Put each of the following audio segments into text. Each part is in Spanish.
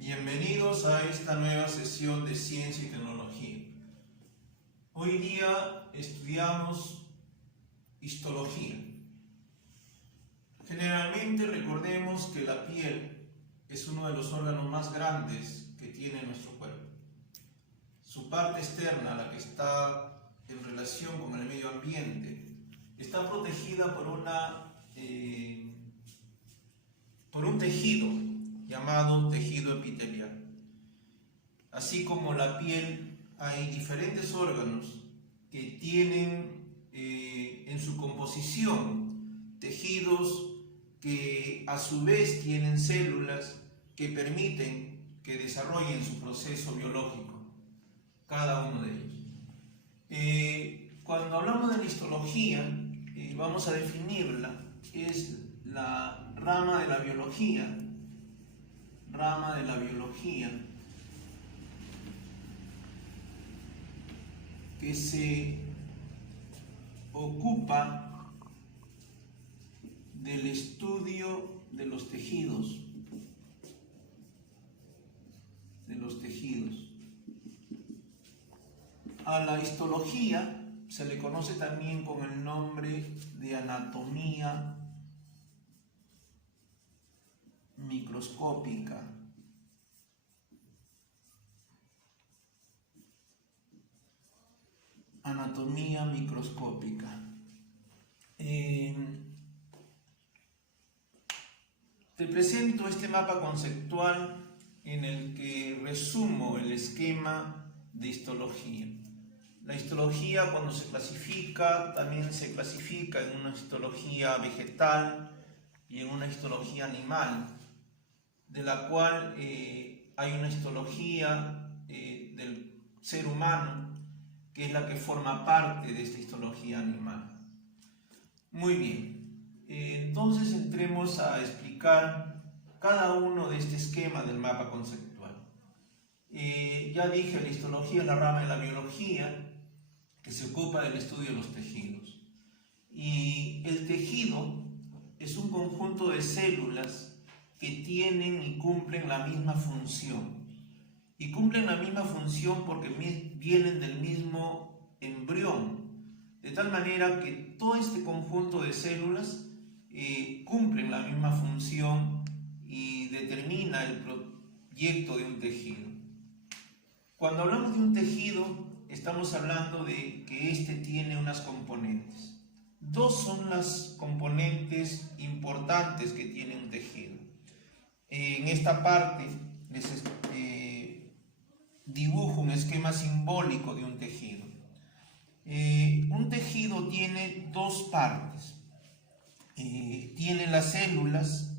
Bienvenidos a esta nueva sesión de Ciencia y Tecnología. Hoy día estudiamos histología. Generalmente recordemos que la piel es uno de los órganos más grandes que tiene nuestro cuerpo. Su parte externa, la que está en relación con el medio ambiente, está protegida por un tejido llamado tejido epitelial. Así como la piel, hay diferentes órganos que tienen en su composición tejidos que a su vez tienen células que permiten que desarrollen su proceso biológico, cada uno de ellos. Cuando hablamos de la histología, vamos a definirla, es la rama de la biología que se ocupa del estudio de los tejidos. A la histología se le conoce también con el nombre de anatomía microscópica. Anatomía microscópica. Te presento este mapa conceptual en el que resumo el esquema de histología. La histología, cuando se clasifica, también se clasifica en una histología vegetal y en una histología animal, de la cual hay una histología del ser humano, que es la que forma parte de esta histología animal. Muy bien, entonces entremos a explicar cada uno de este esquema del mapa conceptual. Ya dije, la histología es la rama de la biología que se ocupa del estudio de los tejidos. Y el tejido es un conjunto de células que tienen y cumplen la misma función. Y cumplen la misma función porque vienen del mismo embrión, de tal manera que todo este conjunto de células cumplen la misma función y determina el proyecto de un tejido. Cuando hablamos de un tejido, estamos hablando de que éste tiene unas componentes. Dos son las componentes importantes que tiene un tejido. En esta parte les dibujo un esquema simbólico de un tejido. Un tejido tiene dos partes. Tiene las células,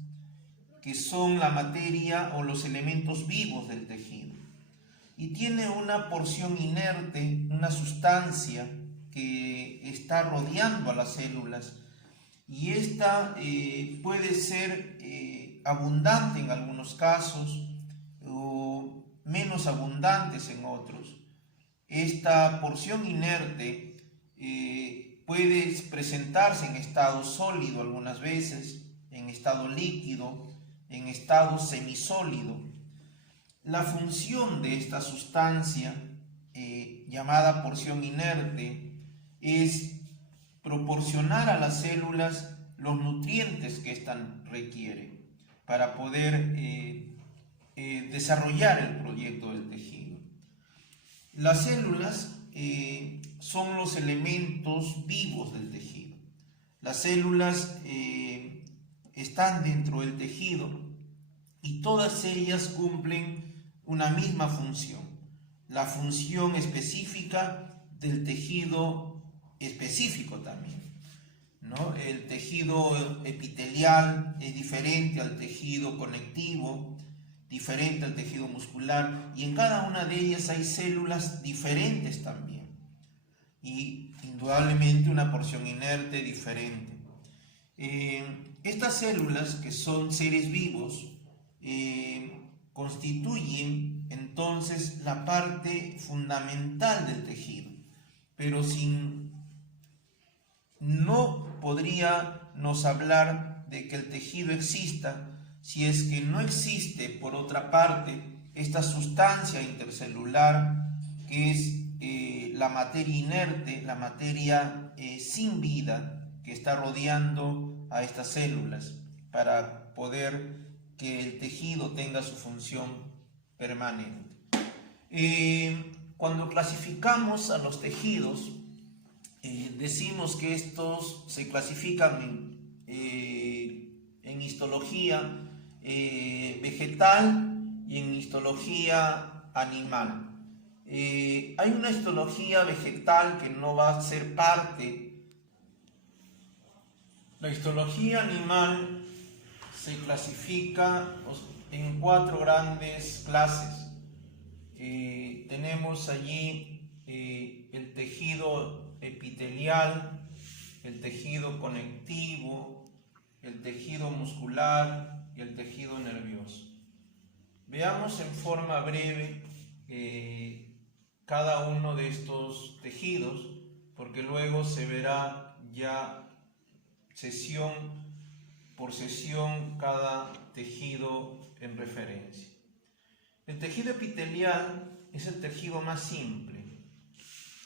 que son la materia o los elementos vivos del tejido. Y tiene una porción inerte, una sustancia que está rodeando a las células. Y esta puede ser abundante en algunos casos o menos abundantes en otros. Esta porción inerte puede presentarse en estado sólido algunas veces, en estado líquido, en estado semisólido. La función de esta sustancia llamada porción inerte es proporcionar a las células los nutrientes que éstas requieren para poder desarrollar el proyecto del tejido. Las células son los elementos vivos del tejido. Las células están dentro del tejido y todas ellas cumplen una misma función, la función específica del tejido específico también, ¿no? El tejido epitelial es diferente al tejido conectivo, diferente al tejido muscular, y en cada una de ellas hay células diferentes también, y indudablemente una porción inerte diferente. Estas células, que son seres vivos, constituyen entonces la parte fundamental del tejido, pero no podríamos hablar de que el tejido exista si es que no existe, por otra parte, esta sustancia intercelular que es la materia inerte, la materia sin vida que está rodeando a estas células para poder que el tejido tenga su función permanente. Cuando clasificamos a los tejidos, decimos que estos se clasifican en histología vegetal y en histología animal. Hay una histología vegetal que no va a ser parte. La histología animal se clasifica en 4 grandes clases. Tenemos allí el tejido epitelial, el tejido conectivo, el tejido muscular y el tejido nervioso. Veamos en forma breve cada uno de estos tejidos, porque luego se verá ya sesión por sesión cada tejido en referencia. El tejido epitelial es el tejido más simple,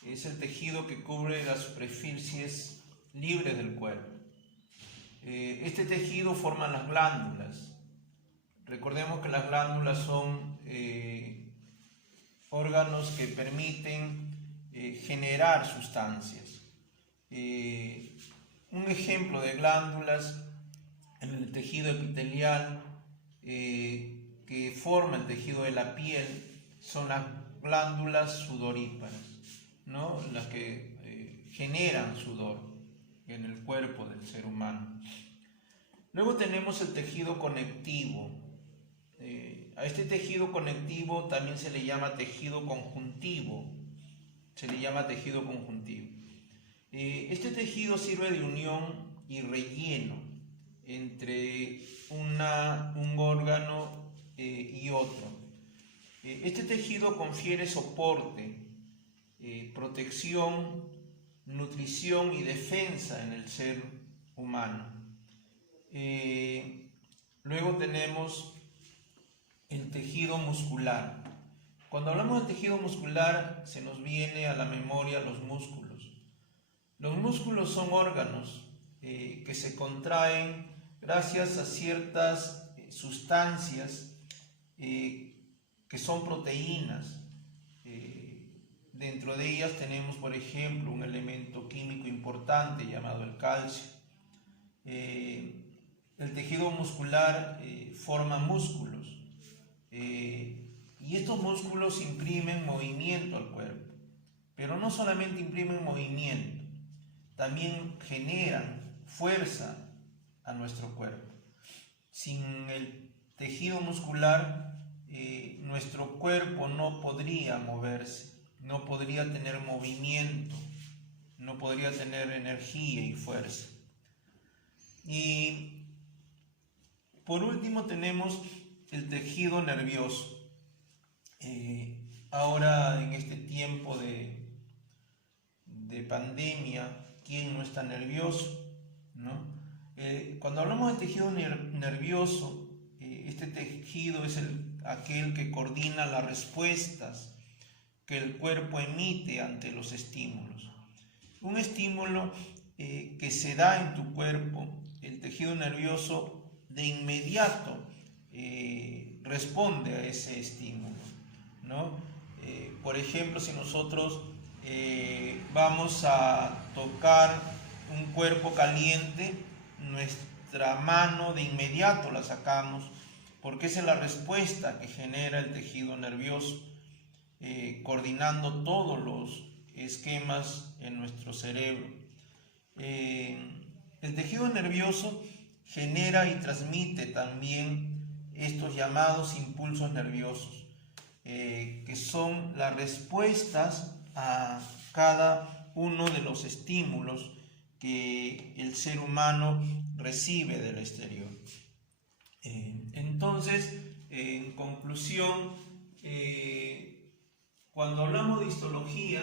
es el tejido que cubre las superficies libres del cuerpo. Este tejido forma las glándulas. Recordemos que las glándulas son órganos que permiten generar sustancias. Un ejemplo de glándulas en el tejido epitelial que forma el tejido de la piel son las glándulas sudoríparas, ¿no? Las que generan sudor en el cuerpo del ser humano. Luego tenemos el tejido conectivo. A este tejido conectivo también se le llama tejido conjuntivo. Este tejido sirve de unión y relleno entre un órgano y otro. Este tejido confiere soporte, protección, nutrición y defensa en el ser humano. Luego tenemos el tejido muscular. Cuando hablamos de tejido muscular se nos viene a la memoria los músculos. Los músculos son órganos que se contraen gracias a ciertas sustancias que son proteínas. Dentro de ellas tenemos, por ejemplo, un elemento químico importante llamado el calcio. El tejido muscular forma músculos y estos músculos imprimen movimiento al cuerpo, pero no solamente imprimen movimiento, también generan fuerza a nuestro cuerpo. Sin el tejido muscular, nuestro cuerpo no podría moverse, no podría tener movimiento, no podría tener energía y fuerza. Y por último tenemos el tejido nervioso. Ahora en este tiempo de pandemia, ¿quién no está nervioso? ¿No? Cuando hablamos de tejido nervioso, este tejido es aquel que coordina las respuestas que el cuerpo emite ante los estímulos. Un estímulo que se da en tu cuerpo, el tejido nervioso de inmediato responde a ese estímulo, ¿no? Por ejemplo, si nosotros vamos a tocar un cuerpo caliente, nuestra mano de inmediato la sacamos porque esa es la respuesta que genera el tejido nervioso, coordinando todos los esquemas en nuestro cerebro. El tejido nervioso genera y transmite también estos llamados impulsos nerviosos, que son las respuestas a cada uno de los estímulos que el ser humano recibe del exterior. Entonces, en conclusión, cuando hablamos de histología,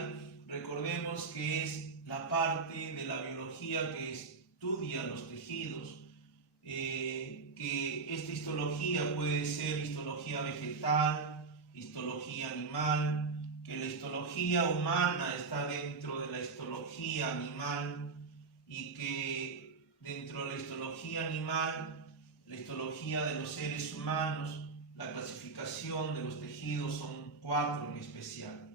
recordemos que es la parte de la biología que estudia los tejidos, que esta histología puede ser histología vegetal, histología animal, que la histología humana está dentro de la histología animal y que dentro de la histología animal, la histología de los seres humanos, la clasificación de los tejidos son 4 en especial: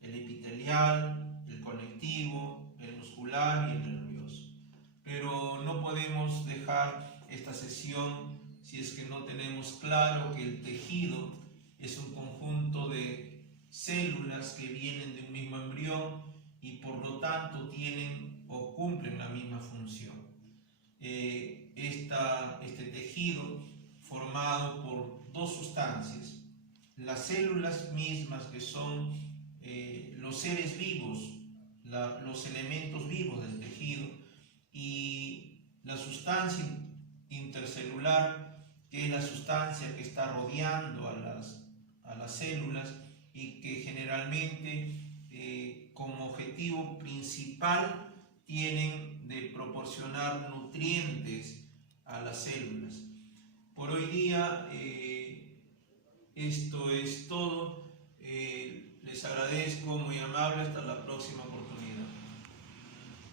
el epitelial, el conectivo, el muscular y el nervioso. Pero no podemos dejar esta sesión si es que no tenemos claro que el tejido es un conjunto de células que vienen de un mismo embrión y por lo tanto tienen o cumplen la misma función. Este tejido formado por 2 sustancias, las células mismas, que son los seres vivos, los elementos vivos del tejido, y la sustancia intercelular, que es la sustancia que está rodeando a las células y que generalmente como objetivo principal tienen de proporcionar nutrientes a las células. Por hoy día esto es todo. Les agradezco, muy amable, hasta la próxima oportunidad.